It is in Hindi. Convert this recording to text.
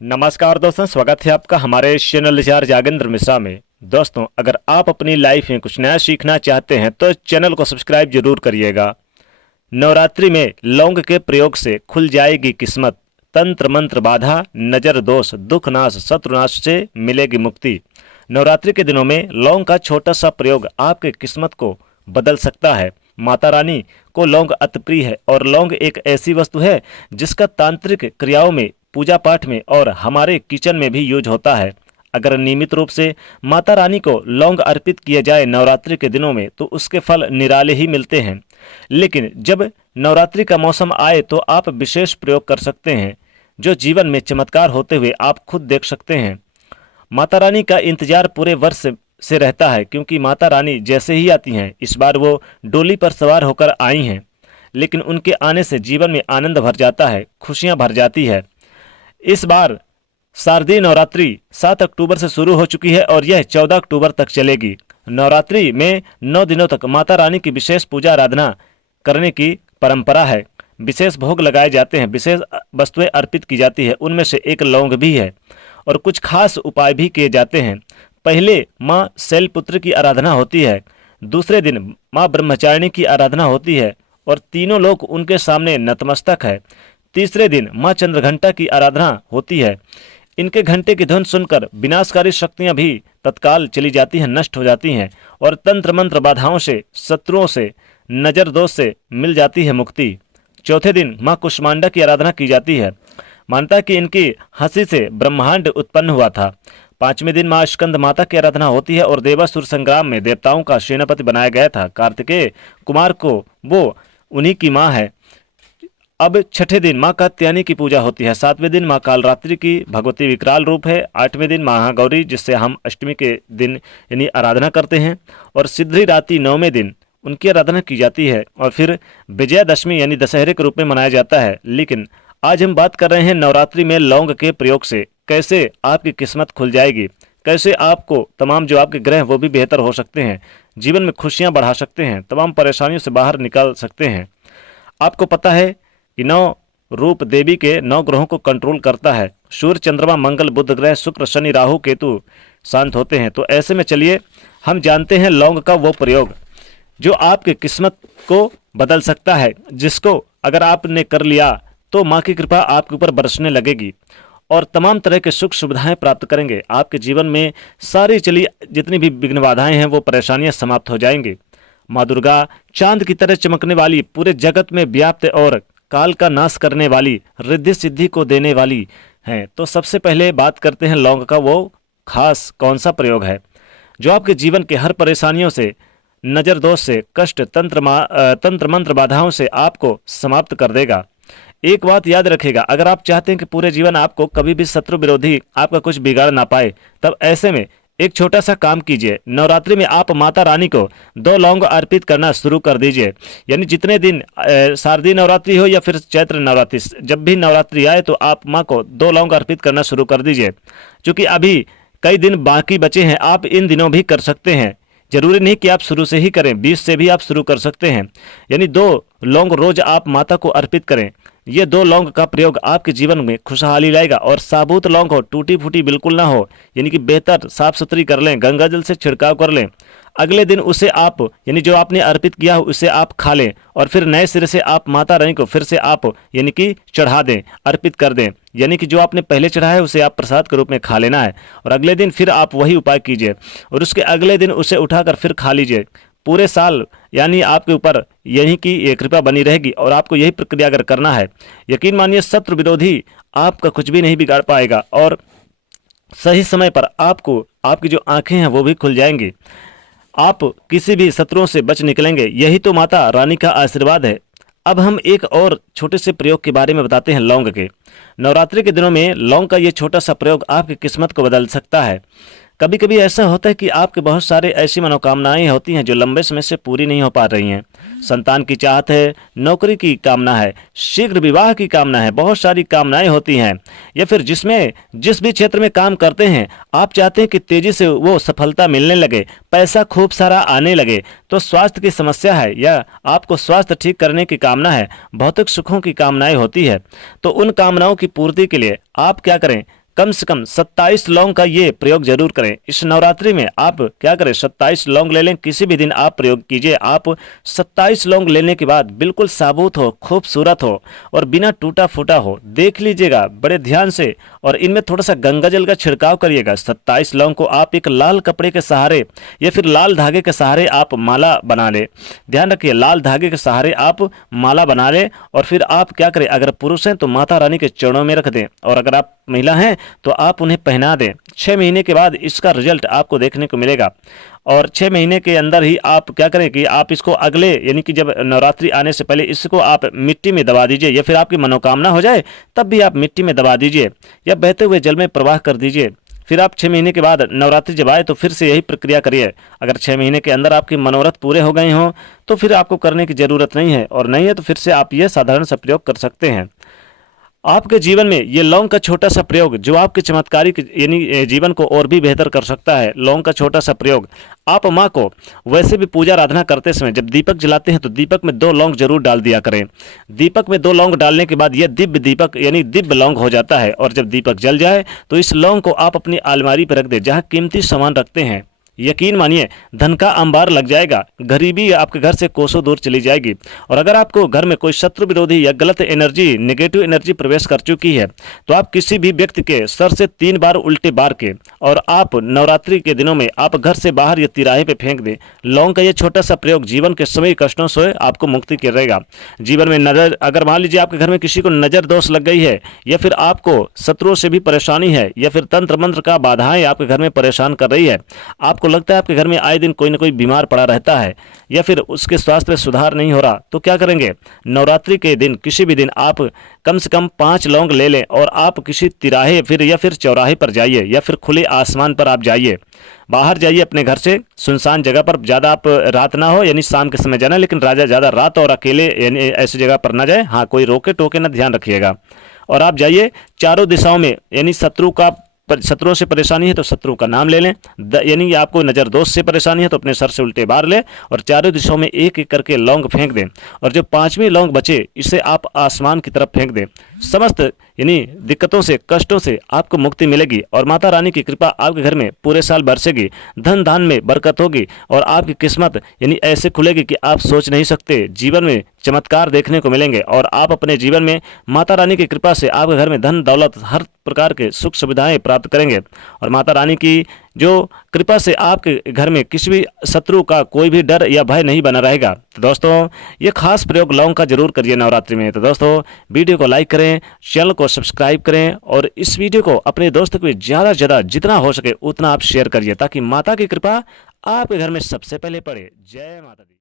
नमस्कार दोस्तों, स्वागत है आपका हमारे इस चैनल इंचार्ज जागेंद्र मिश्रा में। दोस्तों, अगर आप अपनी लाइफ में कुछ नया सीखना चाहते हैं तो चैनल को सब्सक्राइब जरूर करिएगा। नवरात्रि में लौंग के प्रयोग से खुल जाएगी किस्मत, तंत्र मंत्र बाधा, नजर दोष, दुख नाश, शत्रुनाश से मिलेगी मुक्ति। नवरात्रि के दिनों में लौंग का छोटा सा प्रयोग आपके किस्मत को बदल सकता है। माता रानी को लौंग अति प्रिय है और लौंग एक ऐसी वस्तु है जिसका तांत्रिक क्रियाओं में, पूजा पाठ में और हमारे किचन में भी यूज होता है। अगर नियमित रूप से माता रानी को लौंग अर्पित किया जाए नवरात्रि के दिनों में तो उसके फल निराले ही मिलते हैं। लेकिन जब नवरात्रि का मौसम आए तो आप विशेष प्रयोग कर सकते हैं जो जीवन में चमत्कार होते हुए आप खुद देख सकते हैं। माता रानी का इंतजार पूरे वर्ष से रहता है क्योंकि माता रानी जैसे ही आती हैं, इस बार वो डोली पर सवार होकर आई हैं, लेकिन उनके आने से जीवन में आनंद भर जाता है, खुशियां भर जाती है। इस बार शारदीय नवरात्रि 7 अक्टूबर से शुरू हो चुकी है और यह 14 अक्टूबर तक चलेगी। नवरात्रि में 9 दिनों तक माता रानी की विशेष पूजा आराधना करने की परंपरा है। विशेष भोग लगाए जाते हैं, विशेष वस्तुएं अर्पित की जाती है, उनमें से एक लौंग भी है और कुछ खास उपाय भी किए जाते हैं। पहले माँ शैलपुत्री की आराधना होती है, दूसरे दिन माँ ब्रह्मचारिणी की आराधना होती है और तीनों लोग उनके सामने नतमस्तक है। तीसरे दिन माँ चंद्रघंटा की आराधना होती है। इनके घंटे की धुन सुनकर विनाशकारी शक्तियां भी तत्काल चली जाती हैं, नष्ट हो जाती हैं और तंत्र मंत्र बाधाओं से, शत्रुओं से, नजर दोष से मिल जाती है मुक्ति। चौथे दिन माँ कुष्मांडा की आराधना की जाती है। मानता है कि इनकी हंसी से ब्रह्मांड उत्पन्न हुआ था। पांचवें दिन माँ स्कंद माता की आराधना होती है और देवासुर संग्राम में देवताओं का सेनापति बनाया गया था। कार्तिकेय कुमार को वो उन्हीं की माँ है। अब छठे दिन माँ कात्यायनी की पूजा होती है। सातवें दिन माँ कालरात्रि की भगवती विकराल रूप है। आठवें दिन महागौरी, जिससे हम अष्टमी के दिन यानी आराधना करते हैं, और सिद्धि रात्रि 9वें दिन उनकी आराधना की जाती है और फिर विजयादशमी यानी दशहरे के रूप में मनाया जाता है। लेकिन आज हम बात कर रहे हैं नवरात्रि में लौंग के प्रयोग से कैसे आपकी किस्मत खुल जाएगी, कैसे आपको तमाम जो आपके ग्रह वो भी बेहतर हो सकते हैं, जीवन में खुशियाँ बढ़ा सकते हैं, तमाम परेशानियों से बाहर निकाल सकते हैं। आपको पता है कि 9 रूप देवी के 9 ग्रहों को कंट्रोल करता है। सूर्य, चंद्रमा, मंगल, बुध ग्रह, शुक्र, शनि, राहु, केतु शांत होते हैं। तो ऐसे में चलिए हम जानते हैं लौंग का वो प्रयोग जो आपके किस्मत को बदल सकता है, जिसको अगर आपने कर लिया तो माँ की कृपा आपके ऊपर बरसने लगेगी और तमाम तरह के सुख सुविधाएं प्राप्त करेंगे। आपके जीवन में सारी चली जितनी भी विघ्न बाधाएं हैं वो परेशानियां समाप्त हो जाएंगी। माँ दुर्गा चांद की तरह चमकने वाली, पूरे जगत में व्याप्त और काल का नाश करने वाली, रिद्धि सिद्धि को देने वाली हैं। तो सबसे पहले बात करते हैं लौंग का वो खास कौन सा प्रयोग है जो आपके जीवन के हर परेशानियों से, नजर दोष से, कष्ट, तंत्र मंत्र बाधाओं से आपको समाप्त कर देगा। एक बात याद रखिएगा, अगर आप चाहते हैं कि पूरे जीवन आपको कभी भी शत्रु विरोधी आपका कुछ बिगाड़ ना पाए, तब ऐसे में एक छोटा सा काम कीजिए। नवरात्रि में आप माता रानी को 2 लौंग अर्पित करना शुरू कर दीजिए। यानी जितने दिन शारदीय नवरात्रि हो या फिर चैत्र नवरात्रि, जब भी नवरात्रि आए तो आप माँ को 2 लौंग अर्पित करना शुरू कर दीजिए। क्योंकि अभी कई दिन बाकी बचे हैं, आप इन दिनों भी कर सकते हैं। जरूरी नहीं कि आप शुरू से ही करें, 20 से भी आप शुरू कर सकते हैं। यानी 2 लौंग रोज आप माता को अर्पित करें। ये 2 लौंग का प्रयोग आपके जीवन में खुशहाली लाएगा। और साबुत लौंग हो, टूटी फूटी बिल्कुल ना हो, यानी कि बेहतर साफ सुथरी कर लें, गंगा जल से छिड़काव कर लें। अगले दिन उसे आप यानी जो आपने अर्पित किया हो उसे आप खा लें और फिर नए सिरे से आप माता रानी को फिर से आप यानी कि चढ़ा दें, अर्पित कर दें। यानी कि जो आपने पहले चढ़ाया है उसे आप प्रसाद के रूप में खा लेना है और अगले दिन फिर आप वही उपाय कीजिए और उसके अगले दिन उसे उठाकर फिर खा लीजिए। पूरे साल यानी आपके ऊपर यही की ये कृपा बनी रहेगी और आपको यही प्रक्रिया अगर करना है, यकीन मानिए शत्रु विरोधी आपका कुछ भी नहीं बिगाड़ पाएगा और सही समय पर आपको आपकी जो आंखें हैं वो भी खुल जाएंगी। आप किसी भी शत्रुओं से बच निकलेंगे। यही तो माता रानी का आशीर्वाद है। अब हम एक और छोटे से प्रयोग के बारे में बताते हैं लौंग के। नवरात्रि के दिनों में लौंग का ये छोटा सा प्रयोग आपकी किस्मत को बदल सकता है। कभी कभी ऐसा होता है कि आपके बहुत सारे ऐसी मनोकामनाएं होती हैं जो लंबे समय से पूरी नहीं हो पा रही हैं। संतान की चाहत है, नौकरी की कामना है, शीघ्र विवाह की कामना है, बहुत सारी कामनाएं होती हैं। या फिर जिस भी क्षेत्र में काम करते हैं आप चाहते हैं कि तेजी से वो सफलता मिलने लगे, पैसा खूब सारा आने लगे। तो स्वास्थ्य की समस्या है या आपको स्वास्थ्य ठीक करने की कामना है, भौतिक सुखों की कामनाएं होती है। तो उन कामनाओं की पूर्ति के लिए आप क्या करें, कम से कम 27 लौंग का ये प्रयोग जरूर करें। इस नवरात्रि में आप क्या करें, 27 लौंग ले लें, किसी भी दिन आप प्रयोग कीजिए। आप 27 लौंग लेने के बाद बिल्कुल साबुत हो, खूबसूरत हो और बिना टूटा फूटा हो, देख लीजिएगा बड़े ध्यान से, और इनमें थोड़ा सा गंगा जल का छिड़काव करिएगा। 27 लौंग को आप एक लाल कपड़े के सहारे या फिर लाल धागे के सहारे आप माला बना ले। ध्यान रखिए, लाल धागे के सहारे आप माला बना ले और फिर आप क्या करें, अगर पुरुष हैं तो माता रानी के चरणों में रख दें, और अगर आप महिला हैं तो आप उन्हें पहना दें। 6 महीने के बाद इसका रिजल्ट आपको देखने को मिलेगा। और 6 महीने के अंदर ही आप क्या करें कि आप इसको अगले यानी कि जब नवरात्रि आने से पहले इसको आप मिट्टी में दबा दीजिए, या फिर आपकी मनोकामना हो जाए तब भी आप मिट्टी में दबा दीजिए या बहते हुए जल में प्रवाह कर दीजिए। फिर आप 6 महीने के बाद नवरात्रि जब आए तो फिर से यही प्रक्रिया करिए। अगर 6 महीने के अंदर आपके मनोरथ पूरे हो गए हों तो फिर आपको करने की ज़रूरत नहीं है, और नहीं है तो फिर से आप ये साधारण सा प्रयोग कर सकते हैं। आपके जीवन में ये लौंग का छोटा सा प्रयोग जो आपके चमत्कारिक यानी जीवन को और भी बेहतर कर सकता है। लौंग का छोटा सा प्रयोग, आप माँ को वैसे भी पूजा आराधना करते समय जब दीपक जलाते हैं तो दीपक में 2 लौंग जरूर डाल दिया करें। दीपक में 2 लौंग डालने के बाद यह दिव्य दीपक यानी दिव्य लौंग हो जाता है, और जब दीपक जल जाए तो इस लौंग को आप अपनी अलमारी पर रख दें जहाँ कीमती सामान रखते हैं। यकीन मानिए धन का अंबार लग जाएगा, गरीबी आपके घर से कोसों दूर चली जाएगी। और अगर आपको घर में कोई शत्रु विरोधी या गलत एनर्जी, नेगेटिव एनर्जी प्रवेश कर चुकी है तो आप किसी भी व्यक्ति के सर से 3 बार उल्टे बार के और आप नवरात्रि के दिनों में आप घर से बाहर या तिराहे पे फेंक दें। लौंग का ये छोटा सा प्रयोग जीवन के सभी कष्टों से आपको मुक्ति करेगा। जीवन में नजर, अगर मान लीजिए आपके घर में किसी को नजर दोष लग गई है, या फिर आपको शत्रुओं से भी परेशानी है, या फिर तंत्र मंत्र का बाधाएं आपके घर में परेशान कर रही है, आपको लगता है आपके घर में आए दिन कोई ना कोई बीमार पड़ा रहता है, या फिर उसके स्वास्थ्य में सुधार नहीं हो रहा, तो क्या करेंगे, नवरात्रि के दिन किसी भी दिन आप कम से कम 5 लौंग ले लें और आप किसी तिराहे या फिर चौराहे पर जाइए, या फिर खुले आसमान पर आप जाइए, बाहर जाइए अपने घर से सुनसान जगह पर। ज़्यादा आप रात ना हो यानी शाम के समय जाना, लेकिन ज़्यादा रात और अकेले यानी ऐसी जगह पर ना जाए। हाँ, कोई रोके टोके ना, ध्यान रखिएगा। और आप जाइए चारों दिशाओं में, यानी शत्रुओं से परेशानी है तो शत्रु का नाम ले लें, यानी आपको नज़र दोष से परेशानी है तो अपने सर से उल्टे बार लें और चारों दिशाओं में एक एक करके लौंग फेंक दें, और जो 5वीं लौंग बचे इसे आप आसमान की तरफ फेंक दें। समस्त यानी दिक्कतों से, कष्टों से आपको मुक्ति मिलेगी और माता रानी की कृपा आपके घर में पूरे साल बरसेगी। धन धान में बरकत होगी और आपकी किस्मत यानी ऐसे खुलेगी कि आप सोच नहीं सकते। जीवन में चमत्कार देखने को मिलेंगे और आप अपने जीवन में माता रानी की कृपा से आपके घर में धन दौलत हर प्रकार के सुख सुविधाएं प्राप्त करेंगे, और माता रानी की जो कृपा से आपके घर में किसी भी शत्रु का कोई भी डर या भय नहीं बना रहेगा। तो दोस्तों, ये खास प्रयोग लौंग का जरूर करिए नवरात्रि में। तो दोस्तों, वीडियो को लाइक करें, चैनल को सब्सक्राइब करें और इस वीडियो को अपने दोस्तों को ज़्यादा से ज़्यादा जितना हो सके उतना आप शेयर करिए, ताकि माता की कृपा आपके घर में सबसे पहले पड़े। जय माता दी।